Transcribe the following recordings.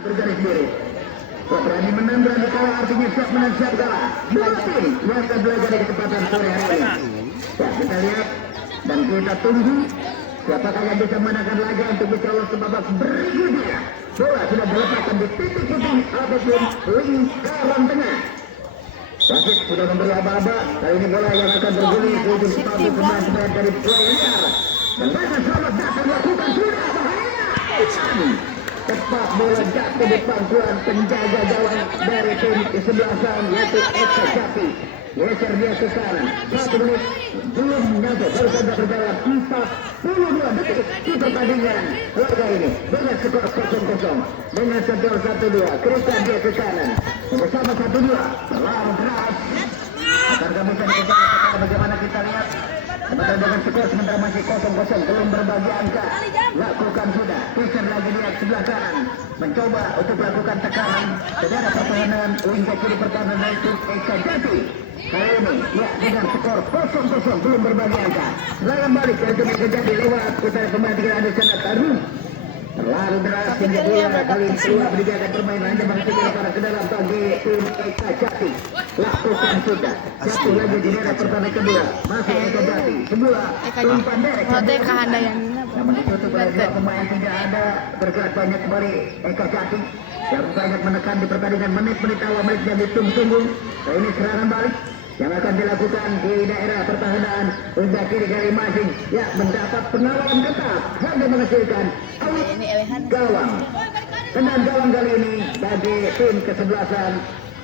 bergaris biru. Berani menang, berani kalah, artinya siap menang, siap kalah. Dua tim yang akan belajar di kesempatan sore hari ini. Ya, kita lihat dan kita tunggu siapakah yang bisa menangkan laga untuk bisa lolos ke babak berikutnya. Bola sudah diletakkan di titik putih ataupun lingkaran tengah. Wasit sudah memberi aba-aba. Kali ini bola yang akan bergulir ke ujung sepatu pemain-pemain dari Player. Dan mereka selamat datang lakukan sudah bahaya. Tepat bola jatuh di pangkuan penjaga gawang dari tim kesebelasan yaitu Eka Jati. Geser dia ke kanan. 1 menit belum nyampe, baru saja berjalan 42 detik di pertandingan laga ini dengan skor 0-0 dengan skor 1-2. Christian dia ke kanan bersama 1-2 terlalu keras. Akan bisa dikejar bagaimana kita lihat. Sementara dengan skor sementara masih 0-0 belum berbagi angka. Lakukan sudah, geser lagi dia sebelah kanan mencoba untuk melakukan tekanan. Saudara pertahanan wingback kiri pertahanan dari Eka Jati. Kali ini ya dengan skor 0-0 belum berbagi angka. Serangan balik dari tim Eka Jati lewat utara pemain tinggal ada Sanat Tarum. Terlalu deras hingga bola kali ini keluar berjalan bermain hanya masih para ke dalam bagi tim Eka Jati. Lakukan sudah. Satu lagi di daerah pertahanan kedua. Masih Eka Jati. Sebuah umpan derek. Namun ditutup oleh dua pemain tidak ada bergerak banyak kembali Eka Jati. Yang banyak menekan di pertandingan menit-menit awal menit yang ditunggu-tunggu. Ini serangan balik yang akan dilakukan di daerah pertahanan untuk kiri kali masing ya mendapat pengawalan ketat hingga menghasilkan gawang. Tendangan gawang kali ini bagi tim kesebelasan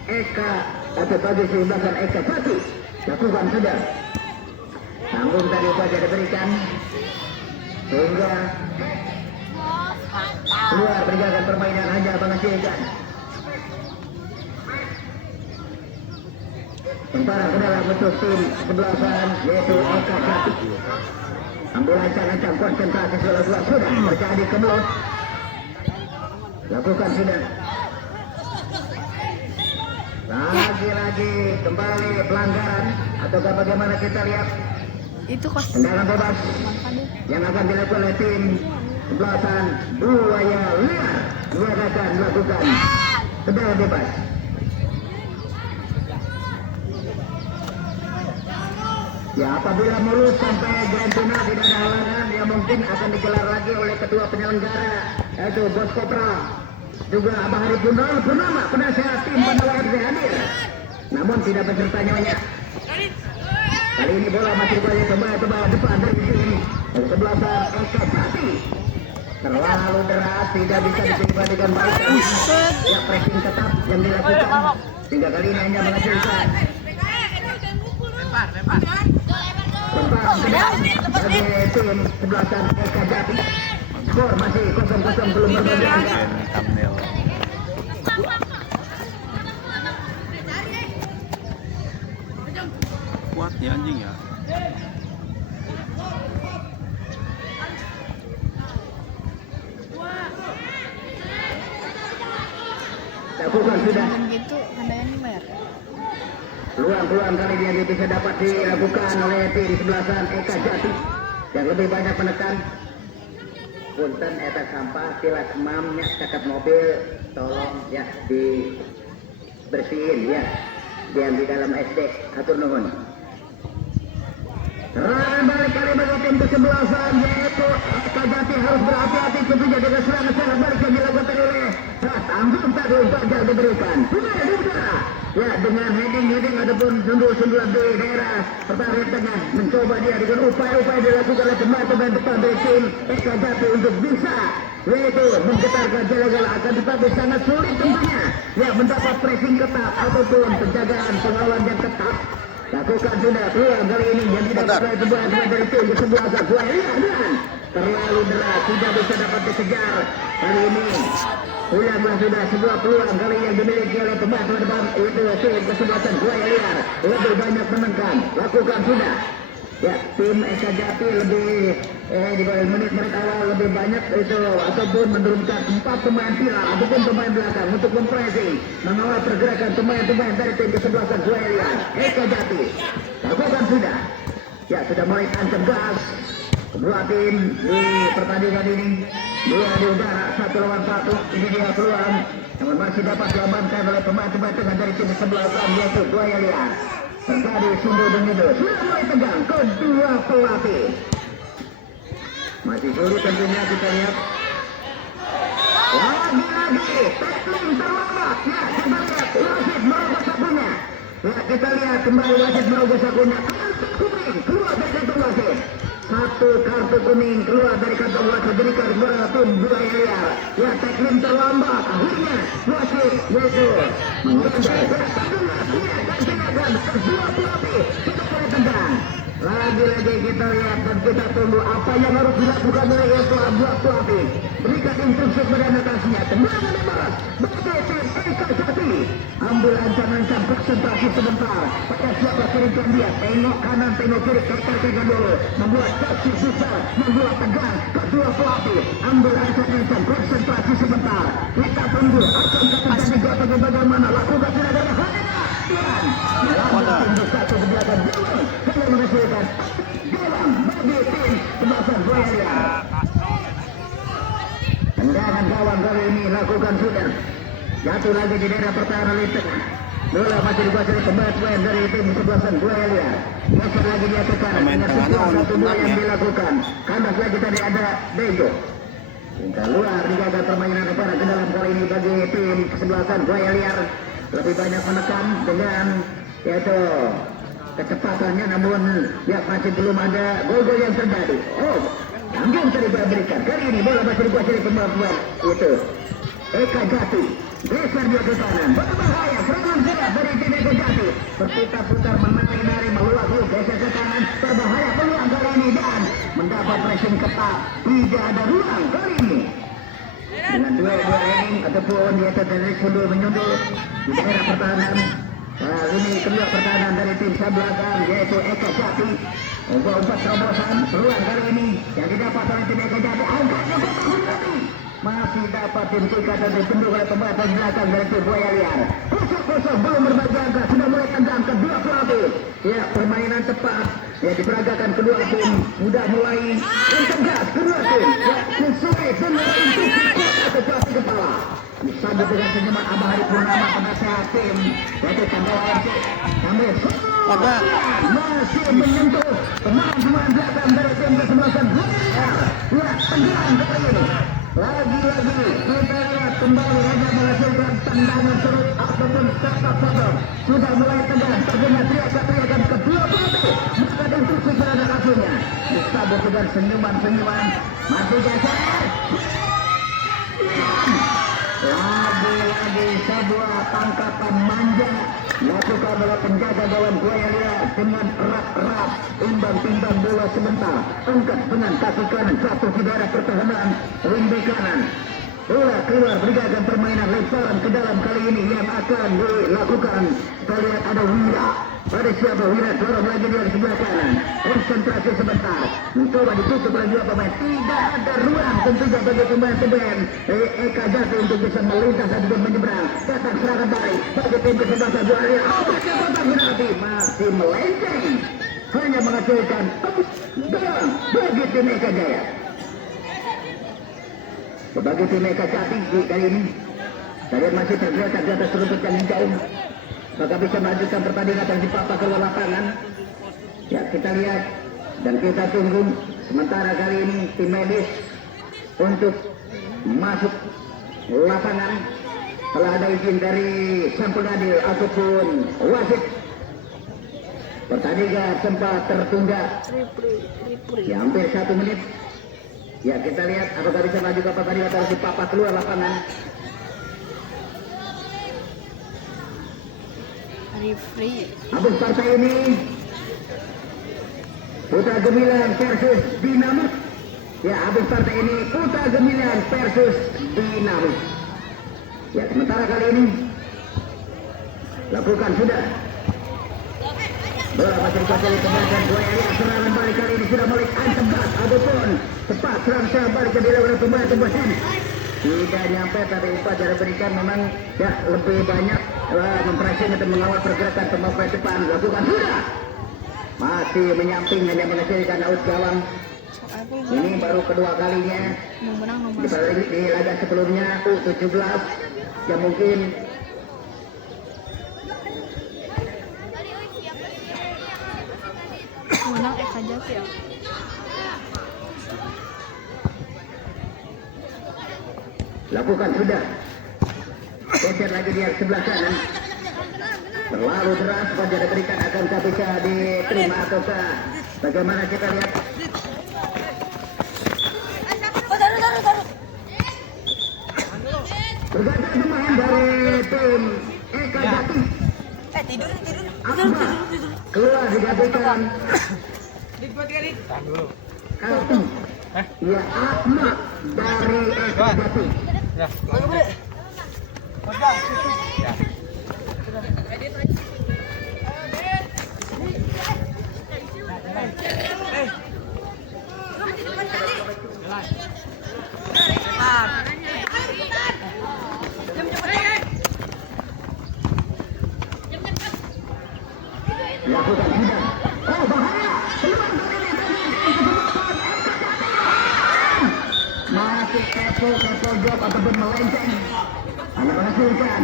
Eka atau bagi kesebelasan Eka Jati. Lakukan sudah. Tanggung tadi upaya diberikan sehingga keluar berjalan permainan hanya menghasilkan sementara ke dalam untuk tim sebelasan yaitu Eka Jati. Ambil ancang-ancang konsentrasi sudah terjadi kemelut. Lakukan sudah. Lagi-lagi kembali pelanggaran atau bagaimana kita lihat. Itu kos tendangan bebas yang akan dilakukan oleh tim sebelasan Buaya Liar. Dia akan melakukan tendangan bebas. Ya, apabila mulus sampai grand final tidak ada halangan, ya mungkin akan digelar lagi oleh kedua penyelenggara yaitu Bos Kopra juga Abah Hari Purnama penasihat tim penawar hadir, namun tidak beserta nyonya. Kali ini bola masih boleh coba depan dari tim kesebelasan Eka Jati. Terlalu deras, tidak bisa diterima dengan baik. Ya, pressing tetap yang dilakukan sehingga kali ini hanya menghasilkan bagi tim sebelasan Eka Jati. Skor masih 0-0 belum berbagi angka. Kuat ya anjing ya. Lakukan sudah. gitu handainya bayar. Peluang-peluang kali ini bisa dapat dilakukan oleh tim sebelasan Eka Jati yang lebih banyak menekan. Punten eta sampah tilas emamnya cakap mobil tolong ya dibersihin ya yang di dalam SD atur nuhun. Serangan balik kali bagi tim kesebelasan yaitu Eka Jati harus berhati-hati tentunya dengan serangan balik yang dilakukan oleh tanggung tadi saja diberikan. Sudah di udara. Ya, dengan heading ataupun sundul-sundulan di daerah pertahanan tengah mencoba dia dengan upaya-upaya dilakukan oleh pemain depan dari tim Eka Jati untuk bisa yaitu menggetarkan jala-jala akan tetapi sangat sulit tentunya ya mendapat pressing ketat ataupun penjagaan pengawalan yang ketat. Lakukan sudah peluang kali ini yang didapat oleh sebuah dari tim kesebelasan Buaya dan terlalu deras tidak bisa dapat dikejar kali ini. Ulanglah sudah sebuah peluang kali yang dimiliki oleh pemain depan itu tim kesebelasan Buaya Liar lebih banyak menangkan. Lakukan sudah ya tim Eka Jati lebih di menit-menit awal lebih banyak itu ataupun menurunkan 4 pemain pilar ataupun pemain belakang untuk mempressing mengawal pergerakan pemain-pemain dari tim kesebelasan Buaya Liar Eka Jati. Lakukan sudah ya sudah mulai tancap gas Dua tim di pertandingan ini, dua di udara, 1 lawan 1. Ini dia peluang, namun masih dapat diamankan oleh pemain-pemain tengah dari tim sebelah kanan, yaitu Buaya Liar. Terjadi Sumbu Bengido sudah mulai tegang kedua pelatih. Masih sulit tentunya kita lihat. Lagi-lagi tackling terlambat. Ya, kita lihat wasit merogoh sakunya. Ya, kita lihat kembali wasit merogoh sakunya. Kartu kuning keluar dari kantong wasit. Satu kartu kuning keluar dari kantong wasit berikan kepada tim Buaya Liar. Ya, tackling terlambat. Akhirnya wasit yaitu mengejar. Ya, dan kedua pelatih kita mulai tegang. Lagi-lagi kita lihat dan kita tunggu apa yang harus dilakukan oleh dua pelatih. Berikan instruksi kepada anak-anaknya. Tendangan bebas bagi tim Eka Jati. Ambil ancang-ancang konsentrasi sebentar. Pada siapa kirimkan dia. Tengok kanan, tengok kiri. Ketar-ketar dulu. Membuat kaki susah. Membuat tegang kedua pelatih. Ambil ancang-ancang konsentrasi sebentar. Kita tunggu. Akan terjadi bagaimana. Lakukan tindakan satu ke belakang yang menghasilkan gawang bagi tim kemasan Buaya Liar. Tendangan gawang kali ini lakukan sudah. Jatuh lagi di daerah pertahanan di tengah. Bola masih dikuasai pemain dari tim kesebelasan Buaya Liar. Masih lagi dia tekan dengan satu bola yang dilakukan. Kandas lagi tadi ada Bejo. Keluar dijaga permainan kepada ke dalam kali ini bagi tim kesebelasan Buaya Liar. Lebih banyak menekan dengan yaitu kecepatannya, namun ya masih belum ada gol-gol yang terjadi. Oh, tanggung tadi berikan. Kali ini bola masih dikuasai pemain itu Eka Jati. Geser dia ke kanan. Berbahaya. Serangan gerak dari tim Eka Jati. Berputar-putar menari-nari meluap geser ke kanan. Berbahaya peluang kali ini dan mendapat pressing ketat. Tidak ada ruang kali ini. Dengan dua ini ataupun dia terjadi sundul menyundul di daerah pertahanan. Ini kedua pertahanan dari tim sebelah yaitu Eka Jati. Umpat terobosan peluang kali ini yang didapat oleh tim Eka Jati. Angkatnya masih dapat dihentikan dan ditunduk oleh pemain belakang dari tim Buaya Liar. Kosong belum berbagi angka, sudah mulai tendang kedua pelatih. Ya, permainan cepat ya diperagakan kedua tim, sudah mulai tegas kedua tim. Ya, sesuai dengan instruksi ketua kepala. Disambut dengan senyuman Abah Hari Purnama penasehat tim yaitu Tanggal RC. Sambil masih menyentuh pemain-pemain belakang dari tim kesebelasan Buaya Liar. Ya, tendang kali ini. Lagi-lagi kita lihat kembali hanya menghasilkan tendangan serut ataupun sepak foto. Sudah mulai tegas terdengar teriakan-teriakan kedua pelatih. Maka instruksi kepada kakinya. Disambut dengan senyuman-senyuman. Masih geser. Lagi-lagi sebuah tangkapan manja lakukan oleh penjaga gawang Buaya Liar dengan erat-erat imbang-timbang bola sebentar, angkat dengan kaki kanan jatuh di daerah pertahanan rimbi kanan. Bola keluar berikan permainan lemparan ke dalam kali ini yang akan dilakukan. Kita lihat ada Wira. Pada siapa Wira dorong lagi dari sebelah kanan. Konsentrasi sebentar. Mencoba ditutup oleh dua pemain. Tidak ada ruang tentunya bagi pemain-pemain Eka Jati untuk bisa melintas dan menyeberang. Datang serangan balik bagi tim kesebelasan Buaya Liar. Masih melenceng. Hanya menghasilkan gawang bagi tim Eka Jaya. Sebagai tim Eka Jati kali ini kalian masih tergeletak di atas rumput yang hijau, maka bisa melanjutkan pertandingan dan dipapak ke lapangan. Ya, kita lihat dan kita tunggu. Sementara kali ini tim medis untuk masuk lapangan telah ada izin dari sang pengadil ataupun wasit. Pertandingan sempat tertunda ya hampir 1 menit. Ya, kita lihat apakah bisa maju ke pertandingan atau dipapak keluar lapangan. Referee. Habis partai ini Putra Gemilang versus Dinamus. Ya, habis partai ini Putra Gemilang versus Dinamus. Ya, sementara kali ini lakukan sudah. Bola masih dikuasai kebadan Buaya Liar. Serangan balik kali ini sudah mulai tegas ataupun cepat serang balik ke dalam pemain tebasan. Tidak nyampe tapi upah cara berikan memang ya lebih banyak mempressing atau mengawal pergerakan pemain depan. Lakukan sudah. Masih menyamping hanya menghasilkan out gawang. Ini baru kedua kalinya Yang menang nomor di laga sebelumnya U17 yang mungkin menang Eka Jati ya. lakukan sudah. Geser lagi dia sebelah kanan. Terlalu deras saja diberikan, akankah bisa diterima ataukah bagaimana kita lihat. Berganti pemain dari tim Eka Jati. Ahmad keluar digantikan kartu. Ya, Ahmad dari Eka Jati. Lakukan sudah. Oh, bahaya. Keluar dari masih ke pojok ataupun melenceng. Hanya menghasilkan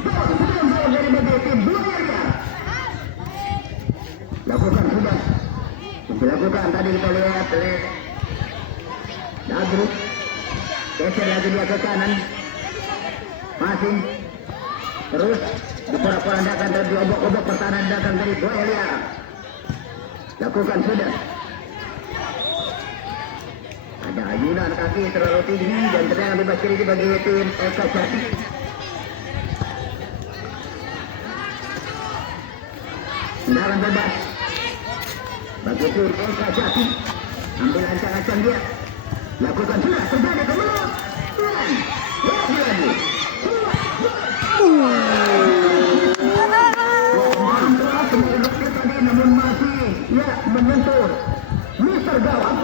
gol dari bagi tim Buaya. Lakukan sudah. Dilakukan tadi kita lihat oleh Dagru. Geser lagi dia ke kanan. Masih terus diporak-porandakan dan diobok-obok pertahanan datang dari Buaya Liar. Lakukan sudah. Ada ayunan kaki terlalu tinggi dan tendangan bebas kiri bagi tim Eka Jati. Tendangan bebas bagi tim Eka Jati. Ambil ancang-ancang dia. Lakukan sudah. Terjadi ke mulut. Tuhan. Lagi. Namun masih menyentuh Mister Gawang.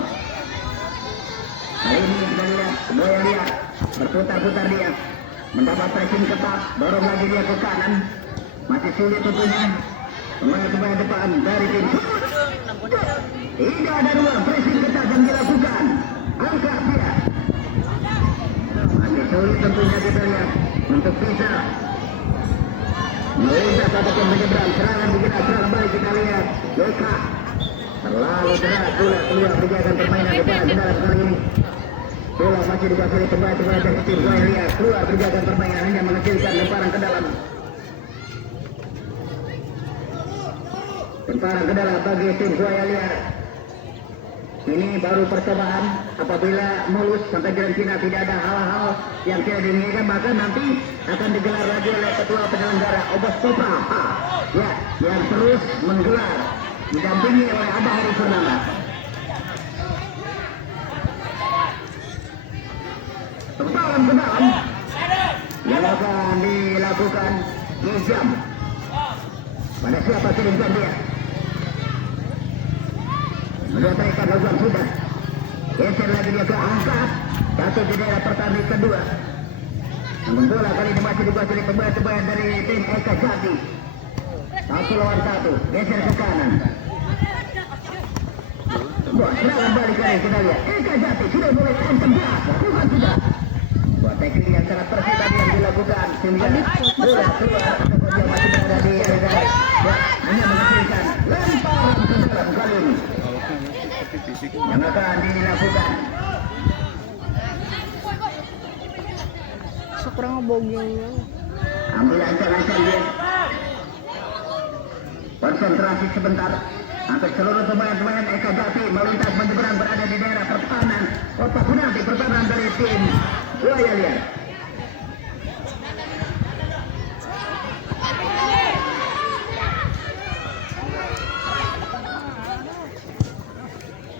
Kali ini kita lihat Buaya Liar berputar-putar dia, mendapat pressing ketat, dorong lagi dia ke kanan. Masih sulit tentunya pemain-pemain depan dari tim. Tidak ada ruang, pressing ketat yang dilakukan. Angkat dia. Masih sulit tentunya kita lihat untuk bisa melintas ataupun menyeberang. Serangan begitu, serangan balik kita lihat. Eka terlalu deras pula keluar menjaga permainan depan dalam kali ini. Bola masih dikuasai pemain-pemain dari tim Buaya Liar. Keluar menjaga permainan, hanya mengecilkan lemparan ke dalam. Lemparan ke dalam bagi tim Buaya Liar. Ini baru percobaan. Apabila mulus sampai grand final tidak ada hal-hal yang tidak diinginkan, maka nanti akan digelar lagi oleh ketua penyelenggara Obos Kopra. Ya, yang terus menggelar didampingi oleh Abah Hari Purnama. Temparan ke dalam yang akan dilakukan Nizam. Pada siapa kirimkan dia? Menyelesaikan lakukan sudah. Geser lagi dia ke angkat. Jatuh di daerah pertandingan kedua. Namun bola kali ini masih dikuasai pemain-pemain dari tim Eka Jati. 1 lawan 1. Geser ke kanan. Buat serangan balik kali kita lihat. Eka Jati sudah mulai ancam berat. Lakukan sudah. Buat teknik yang sangat persis tadi yang dilakukan. Sehingga bola keluar. Ataupun dia masih berada di area. Hanya menghasilkan lemparan ke dalam kali ini. Yang akan dilakukan. Sekurang bogel. Ambil ancang-ancang dia. Konsentrasi sebentar. Hampir seluruh pemain-pemain Eka Jati melintas menyeberang berada di daerah pertahanan. Kotak penalti pertahanan dari tim Buaya Liar.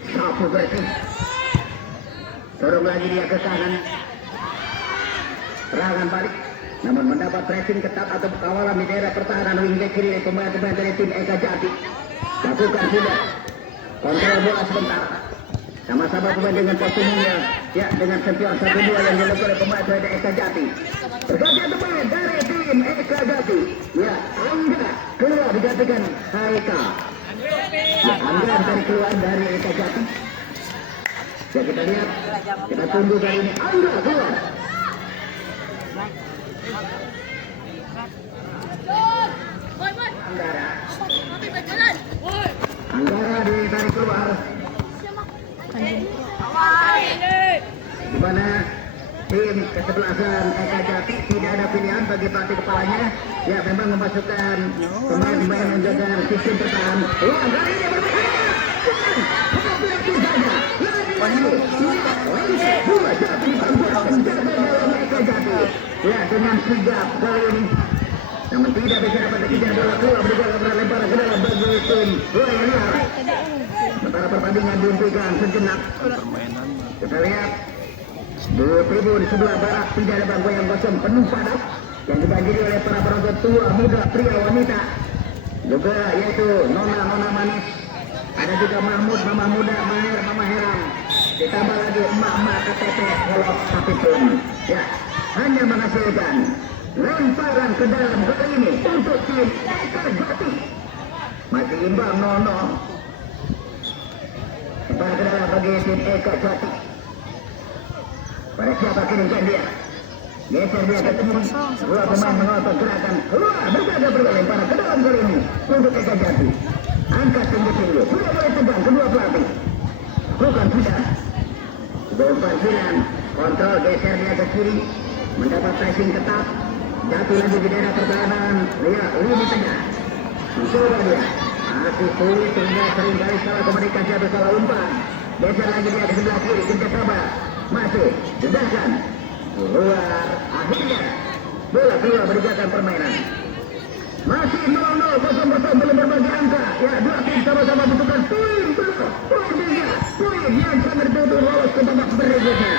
Sapu bersih. Dorong lagi dia ke kanan. Serangan balik. Namun mendapat pressing ketat atau kawalan di daerah pertahanan hingga kiri oleh pemain-pemain dari tim Eka Jati. Lakukan sudah. Kontrol bola sebentar. Sama-sama pemain dengan posisinya. Ya, dengan sentian 1-2 yang dilakukan oleh pemain dari Eka Jati. Pergantian pemain dari tim Eka Jati. Ya, Angga keluar digantikan Haika. Ya, Angga dari keluar dari Eka Jati. Ya kita lihat, kita tunggu kali ini. Angga keluar. Anggara ditarik keluar. Di mana tim kesebelasan Eka Jati tidak ada pilihan bagi pelatih kepalanya. Ya memang memasukkan pemain-pemain yang menjaga sistem bertahan. Kali ini berbahaya. Ya dengan sigap kali ini, namun tidak bisa dapat dikejar bola keluar berjalan lempar ke dalam bagi tim Buaya Liar. Sementara pertandingan dihentikan sejenak. Permainan Kita lihat di tribun sebelah barat tidak ada bangku yang kosong penuh padat yang dibandiri oleh para penonton tua, muda, pria, wanita, juga yaitu nona manis. Ada juga Mahmud, mama muda, Maher, mama Heran. Ditambah lagi emak-emak KTP kolot tapi pun ya hanya menghasilkan lemparan ke dalam gol ini untuk tim Eka Jati. Masih imbang 0-0. Lempar ke dalam bagi tim Eka Jati. Pada siapa kirimkan dia? Geser dia ke kiri. Dua pemain mengotot gerakan keluar berjaga berlempar ke dalam gol ini untuk Eka Jati. Angkat tinggi-tinggi, sudah mulai tegang kedua pelatih. Bukan sudah. Umpan silang, kontrol geser dia ke kiri, mendapat pressing ketat, jatuh lagi di daerah pertahanan, lihat lini tengah. Mencoba dia, masih sulit sehingga seringkali salah komunikasi atau salah umpan. Geser lagi dia ke sebelah kiri, kerjasama, masih dudahkan, keluar, akhirnya bola keluar berjalan permainan. Masih 0-0, kosong-kosong belum berbagi angka. Ya, dua tim sama-sama butuhkan poin belum. Poin tiga, poin yang sangat betul lolos ke babak berikutnya.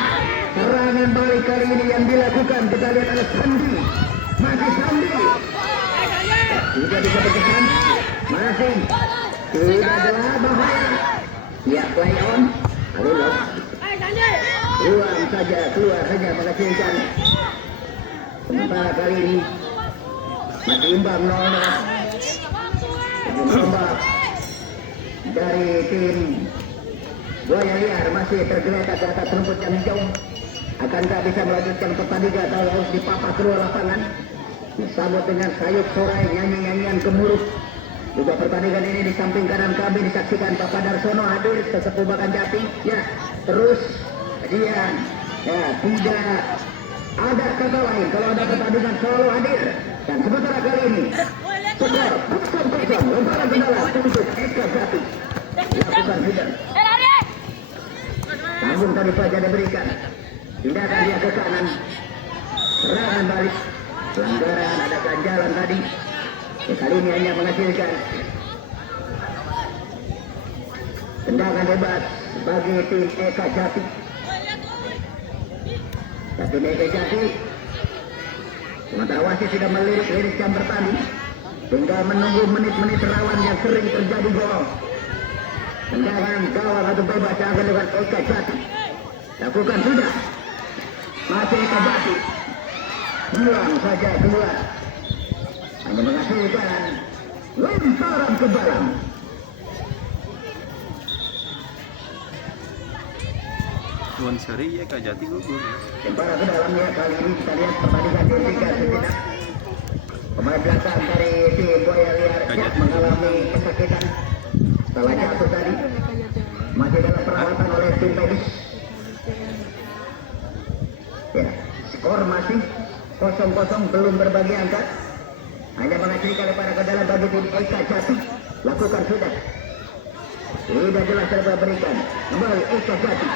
Serangan balik kali ini yang dilakukan, kita lihat ada Sandi. Masih Sandi. Tidak bisa berkesan. Masih. Tidak ada bahaya. Ya, play on. Alulok. Ruang saja, keluar saja menghasilkan. Sementara kali ini masih imbang 0-0. Ombak dari tim Buaya Liar masih tergeletak di atas rumput yang hijau. Akankah bisa melanjutkan pertandingan atau harus dipapas keluar lapangan? Disambut dengan sayup sorai nyanyi-nyanyian gemuruh. Juga pertandingan ini di samping kanan kami disaksikan Bapak Darsono hadir sesepuh Bakan Jati. Ya, terus dia ya tidak ada kata lain kalau ada pertandingan selalu hadir. Dan sementara kali ini skor 0-0 lemparan ke dalam untuk Eka Jati. Lakukan sudah. Tanggung tadi saja diberikan. Tindakan dia ke kanan. Serangan balik. Pelanggaran, ada ganjalan tadi. Kali ini hanya menghasilkan tendangan bebas bagi tim Eka Jati. Tapi Eka Jati sementara wasit sudah melirik jam bertanding, tinggal menunggu menit-menit rawan yang sering terjadi gol. Tendangan gawang atau bebas yang akan dilakukan Eka Jati. Lakukan sudah. Masih Eka Jati. Buang saja keluar. Hanya menghasilkan lemparan ke dalam. Tuan Seri ya Eka Jati gugur. Lemparan ke dalamnya kali ini kita lihat pertandingan dihentikan sejenak. Pemain belakang dari tim Buaya Liar siap mengalami kesakitan setelah jatuh tadi. Masih dalam perawatan oleh tim medis. Ya, skor masih 0-0 belum berbagi angka. Hanya menghasilkan lemparan ke dalam bagi tim Eka Jati. Lakukan sudah. Tidak jelas serba berikan. Kembali Eka Jati.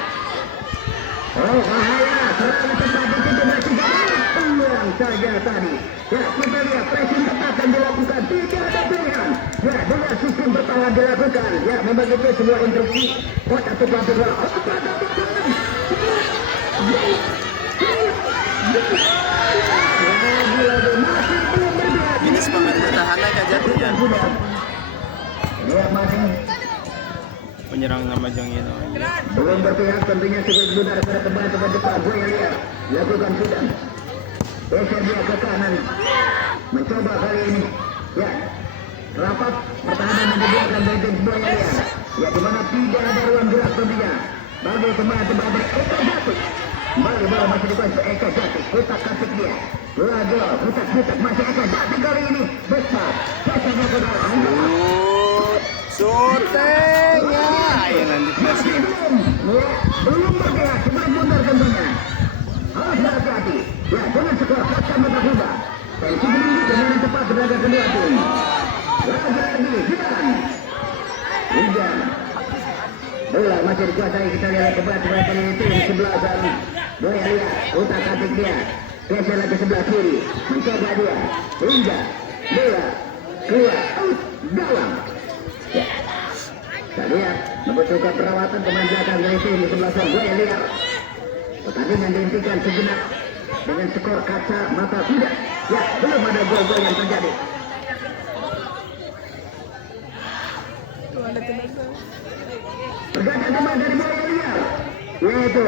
Oh bahaya, serangan tepat di situ masih ulang saja tadi. Ya kita lihat pressing ketat yang dilakukan, tidak ada pilihan. Ya dengan sistem bertahan dilakukan. Ya membagi sebuah instruksi. Kuat atau pelatih bola. Oh pada betul. Masih belum berbiak. Ini semangat bertahan Eka Jati ya. Dia masih Penyerang Majang ini. belum berpihak tentunya sebentar pada teman-teman depan Buaya Liar. Lakukan sudah. Geser dia ke kanan. Mencoba kali ini. Ya. Rapat pertahanan yang dibiarkan dari tim Buaya Liar. Ya dimana tidak ada ruang gerak tentunya. bagi pemain dari Eka Jati. Kembali bola masih dikuasai Eka Jati. Putar kasih dia. Dua gol. Putar masih Eka Jati kali ini besar. Biasanya ke dalam. Syuting ya. Ayo lanjut kasih. Belum bergerak sebelum mundur tentunya. Harus hati-hati. Ya, dengan skor kacamata kuda. Dan sebelum dengan cepat berada kedua tim. Lagi hitam. Hujan. Bola masih dikuasai, kita lihat kepada tim sebelah sana. Boya lihat, utak katik dia. Geser lagi sebelah kiri. Mencoba dia. Hingga bola keluar out dalam. Ya. Kita lihat membutuhkan perawatan pemain belakang dari tim sebelah sana. Boya lihat. Pertandingan dihentikan sejenak dengan skor kaca mata kuda. Ya, belum ada gol-gol yang terjadi. Tuh ada tenaga. Pergantian pemain dari Boya lihat. Yaitu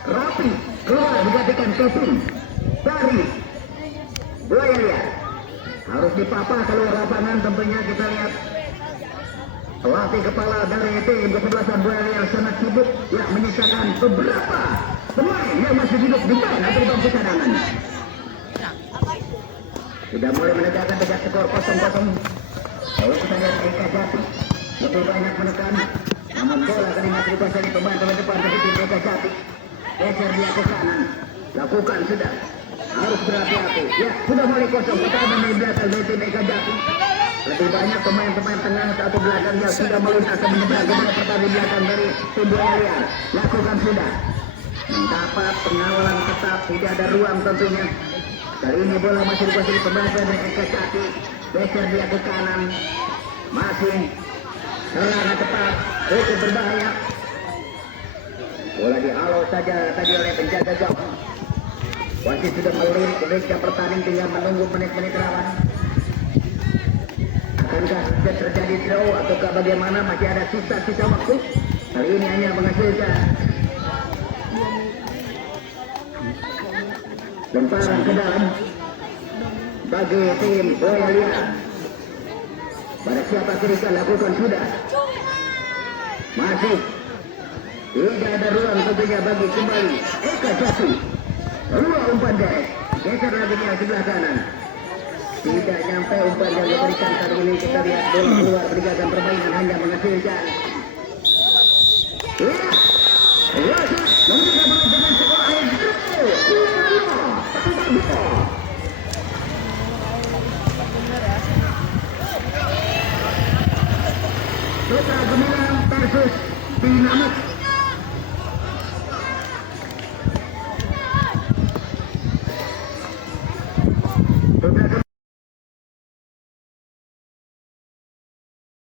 Rapi keluar digantikan Kevin dari Boya lihat. Harus dipapa keluar lapangan tentunya. Kita lihat pelatih kepala dari tim kesebelasan Boya lihat sangat sibuk ya menyisakan beberapa pemain yang masih hidup di bawah atau di bangku cadangan. Sudah mulai menegakkan dengan skor 0-0. Kalau kita lihat Eka Jati lebih banyak menekan, namun bola kali masih dikuasai pemain depan dari tim Eka Jati. Geser dia ke kanan, lakukan sudah. Harus berhati-hati. Ya, sudah mulai kosong. Pertama di belakang dari tim Eka Jati. Lebih banyak pemain-pemain tengah atau belakang yang sudah melintas dan menyeberang kepada pertama di belakang dari tim Boya lihat. Lakukan sudah. Mendapat pengawalan ketat, tidak ada ruang tentunya. Kali ini bola masih dikuasai pemain dari Eka Jati. Geser dia ke kanan. Masih serangan cepat, cukup berbahaya. Bola dihalau saja tadi oleh penjaga gawang. Wasit sudah melirik pertandingan, tinggal menunggu menit-menit rawan. Akankah terjadi draw ataukah bagaimana? Masih ada sisa-sisa waktu. Kali ini hanya menghasilkan lemparan ke dalam bagi tim Boya lihat. Pada siapa kira lakukan sudah. Masih tidak ada ruang tentunya bagi kembali Eka Jati. Dua umpan derek. Geser lagi dia sebelah kanan. Tidak nyampe umpan yang diberikan kali ini. Kita lihat bola keluar berdasarkan permainan hanya menghasilkan